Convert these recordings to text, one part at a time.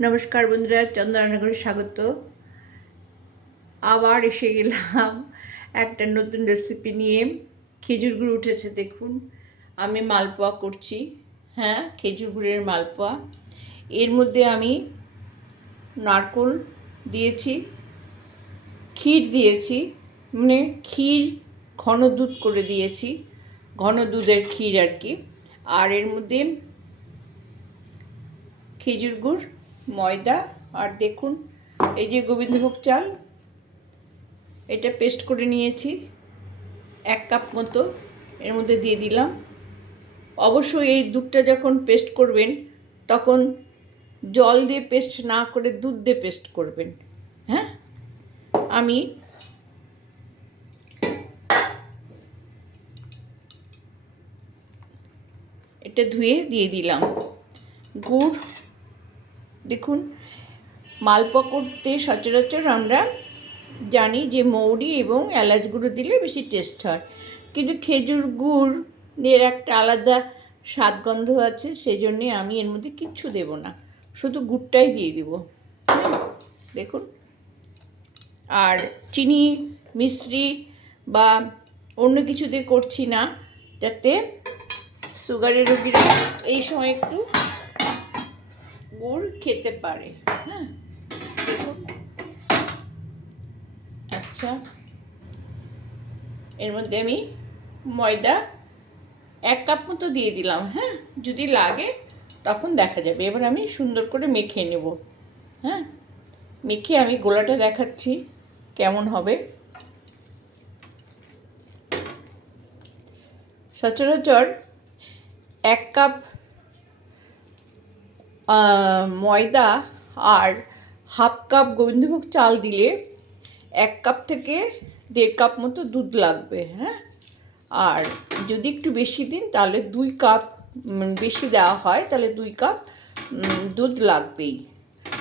নমস্কার বন্ধুরা চন্দ্রনগরে স্বাগত। আবার এসে গেলাম একটা নতুন রেসিপি নিয়ে। খেজুর গুড় উঠেছে, দেখুন। আমি মালপোয়া করছি। হ্যাঁ খেজুর গুড়ের মালপোয়া। এর মধ্যে আমি নারকোল দিয়েছি, ক্ষীর দিয়েছি মানে ক্ষীর ঘন দুধ করে দিয়েছি, ঘন দুধের ক্ষীর আর কি। আর এর মধ্যে খেজুর গুড় ময়দা আর দেখুন, এই যে গোবিন্দভোগ চাল, এটা পেস্ট করে নিয়েছি, এক কাপ মতো, এর মধ্যে দিয়ে দিলাম। অবশ্যই এই দুধটা যখন পেস্ট করবেন, তখন জল দিয়ে পেস্ট না করে দুধ দিয়ে পেস্ট করবেন হ্যাঁ? আমি এটা ধুয়ে দিয়ে দিলাম। গুড় দেখুন মালপোয়া করতে সচরাচর আমরা জানি যে মৌরি এবং এলাচ গুঁড়ো দিলে বেশি টেস্ট হয়। কিন্তু খেজুর গুড় এর একটা আলাদা স্বাদ গন্ধ আছে সেই জন্যে আমি এর মধ্যে কিচ্ছু দেব না। শুধু গুড়টাই দিয়ে দিব। দেখুন। আর চিনি মিশ্রি বা অন্য কিছু দিয়ে করছি না, যাতে সুগারের রোগীরা এই সময় একটু গুড় খেতে পারে হ্যাঁ? আচ্ছা। এর মধ্যে আমি ময়দা এক কাপ মতো দিয়ে দিলাম হ্যাঁ? যদি লাগে, তখন দেখা যাবে। এবার আমি সুন্দর করে মেখে নেব হ্যাঁ? মেখে আমি গোলাটা দেখাচ্ছি, কেমন হবে। সচরাচর এক কাপ ময়দা আর হাফ কাপ গোবিন্দভোগ চাল দিলে এক কাপ থেকে দেড় কাপ মতো দুধ লাগবে হ্যাঁ? আর যদি একটু বেশি দিন, তাহলে দুই কাপ বেশি দেওয়া হয়, তাহলে দুই কাপ দুধ লাগবেই।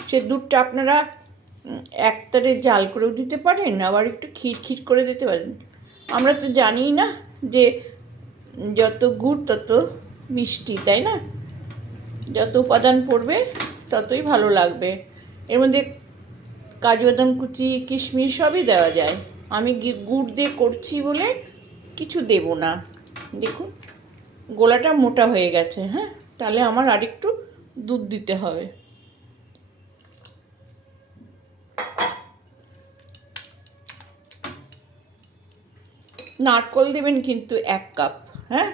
সে দুধটা আপনারা একতারে জাল করেও দিতে পারেন, আবার একটু ক্ষীর করে দিতে পারেন। আমরা তো জানি না যে যত গুড় তত মিষ্টি, তাই না? যত উপাদান পড়বে, ততই ভালো লাগবে। এর মধ্যে কাজু বাদাম কুচি, কিশমিশ সবই দেওয়া যায়। আমি গুড় দিয়ে করছি বলে কিছু দেব না। দেখুন, গোলাটা মোটা হয়ে গেছে হ্যাঁ? তাহলে আমার আরেকটু দুধ দিতে হবে। নারকল দেবেন কিন্তু এক কাপ হ্যাঁ?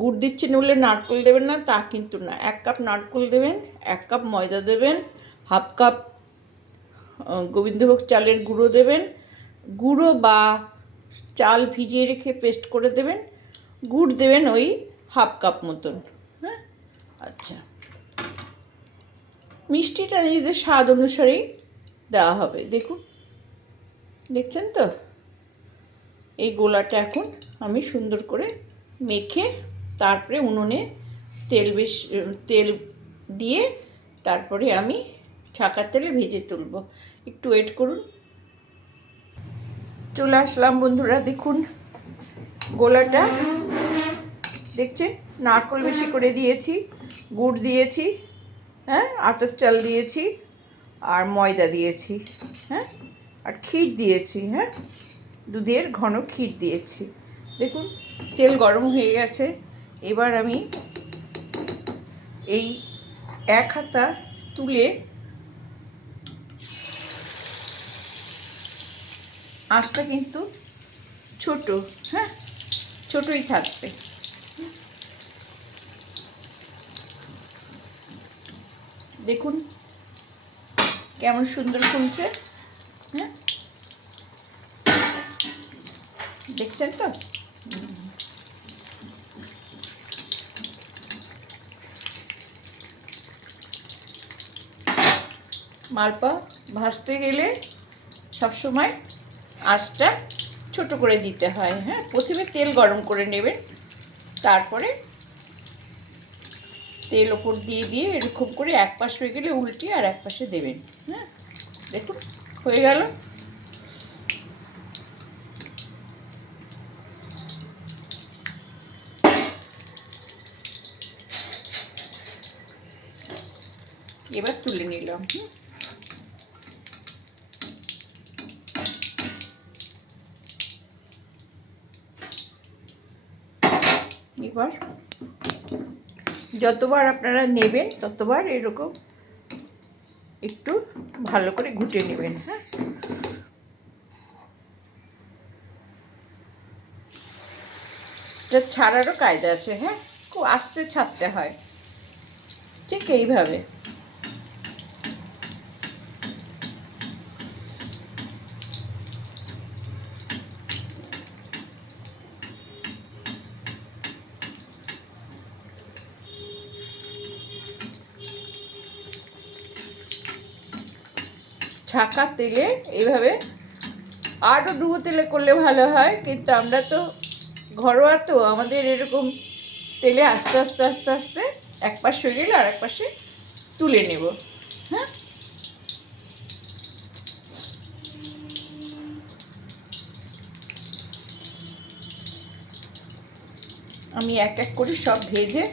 গুড় দিচ্ছেন বলে নারকল দেবেন না, তা কিন্তু না। এক কাপ নারকল দেবেন, এক কাপ ময়দা দেবেন, হাফ কাপ গোবিন্দভোগ চালের গুঁড়ো দেবেন, গুঁড়ো বা চাল ভিজিয়ে রেখে পেস্ট করে দেবেন, গুড় দেবেন ওই হাফ কাপ মতন হ্যাঁ? আচ্ছা। মিষ্টিটা নিজেদের স্বাদ অনুসারেই দেওয়া হবে, দেখুন। দেখছেন তো? এই গোলাটা এখন আমি সুন্দর করে মেখে তারপরে উনুনে তেল বেশ তেল দিয়ে তারপরে আমি ছাকার তেলে ভেজে তুলব। একটু ওয়েট করুন। চলে আসলাম বন্ধুরা, দেখুন গোলাটা। দেখছেন? নারকল বেশি করে দিয়েছি, গুড় দিয়েছি হ্যাঁ? আতর চাল দিয়েছি আর ময়দা দিয়েছি হ্যাঁ? আর ক্ষীর দিয়েছি হ্যাঁ? দুধের ঘন ক্ষীর দিয়েছি। দেখুন, তেল গরম হয়ে গেছে। এবার আমি এই এক হাতা তুলে আঁচটা কিন্তু ছোট হ্যাঁ? ছোটই থাকবে। দেখুন কেমন সুন্দর ফুলছে হ্যাঁ? দেখছেন তো? মালপা ভাজতে গেলে সবসময় আঁচটা ছোট করে দিতে হয় হ্যাঁ? প্রথমে তেল গরম করে নেবেন, তারপরে তেল ওপর দিয়ে দিয়ে এরকম করে এক পাশ হয়ে গেলে উল্টিয়ে আর এক পাশে দেবেন হ্যাঁ? দেখুন, হয়ে গেল। এবার তুলে নিলাম, হুম? এবার। যতবার আপনারা নেবেন, ততবার এরকম একটু ভালো করে ঘুটে নেবেন হ্যাঁ। এটা ছাড়ারও কায়দা আছে হ্যাঁ। খুব আস্তে ছাড়তে হয়। ঠিক এইভাবে। ছাকা তেলে এইভাবে আরও ডুবো তেলে করলে ভালো হয়, কিন্তু আমরা তো ঘরোয়া তো আমাদের এরকম তেলে আস্তে আস্তে আস্তে আস্তে এক পাশ হয়ে গেলে আর এক পাশে তুলে নেব হ্যাঁ? আমি এক এক করে সব ভেজে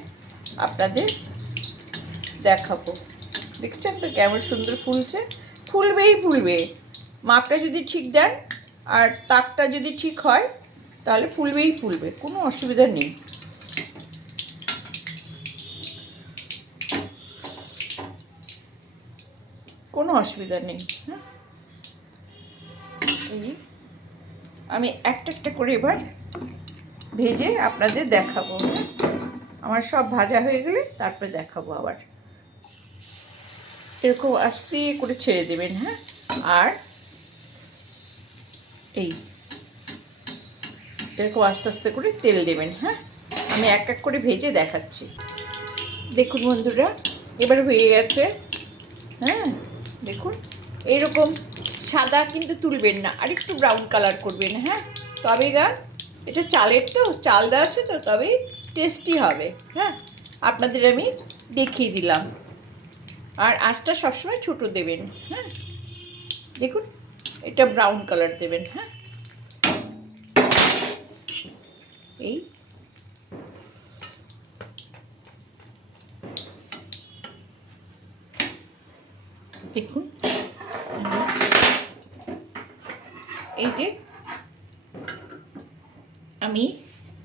আপনাদের দেখাবো। দেখছেন তো কেমন সুন্দর ফুলছে? ফুলবেই ফুলবে। মাপটা যদি ঠিক দেন আর তাকটা যদি ঠিক হয়, তাহলে ফুলবেই ফুলবে, কোনো অসুবিধা নেই। কোনো অসুবিধা নেই হ্যাঁ আমি একটা একটা করে এবার ভেজে আপনাদের দেখাবো আমার সব ভাজা হয়ে গেলে তারপরে দেখাবো আবার। এরকম আস্তে করে ছেড়ে দেবেন হ্যাঁ? আর এই, এরকম আস্তে আস্তে করে তেল দেবেন হ্যাঁ? আমি এক এক করে ভেজে দেখাচ্ছি। দেখুন বন্ধুরা, এবার হয়ে গেছে হ্যাঁ? দেখুন, এইরকম সাদা কিন্তু তুলবেন না, আর একটু ব্রাউন কালার করবেন হ্যাঁ? তবে গা, এটা চালের তো, চাল দেওয়া আছে তো, তবেই টেস্টি হবে হ্যাঁ? আপনাদের আমি দেখিয়ে দিলাম। আর আঁচটা সবসময় ছোটো দেবেন হ্যাঁ? দেখুন, এটা ব্রাউন কালার দেবেন হ্যাঁ? এই। দেখুন, এই যে আমি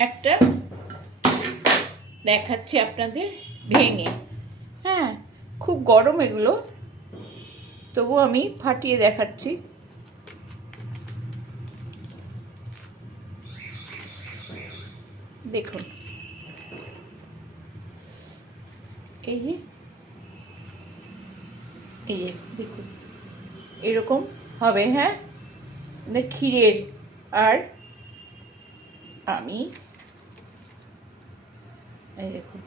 একটা দেখাচ্ছি আপনাদের ভেঙে হ্যাঁ? খুব গরম এগুলো। তবু আমি ফাটিয়ে দেখাচ্ছি। দেখুন। এই যে। এই যে, দেখুন। এরকম হবে হ্যাঁ? মানে ক্ষীরের। আর আমি এই দেখুন।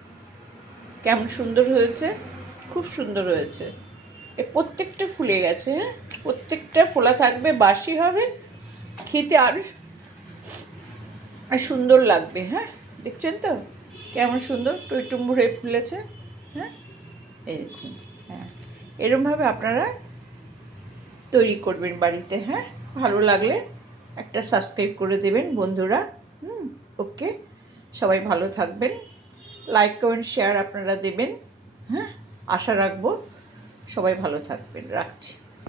কেমন সুন্দর হয়েছে। খুব সুন্দর হয়েছে। এ প্রত্যেকটা ফুলে গেছে হ্যাঁ? প্রত্যেকটা ফোলা থাকবে, বাসি হবে, খেতে আর সুন্দর লাগবে হ্যাঁ? দেখছেন তো? কেমন সুন্দর, টইটুম্বুর হয়ে ফুলেছে হ্যাঁ? এই দেখুন হ্যাঁ। এরমভাবে আপনারা তৈরি করবেন বাড়িতে হ্যাঁ? ভালো লাগলে একটা সাবস্ক্রাইব করে দেবেন বন্ধুরা, হুম? ওকে? সবাই ভালো থাকবেন, লাইক, কমেন্ট, শেয়ার আপনারা দেবেন হ্যাঁ? আশা রাখব সবাই ভালো থাকবেন। রাখছি।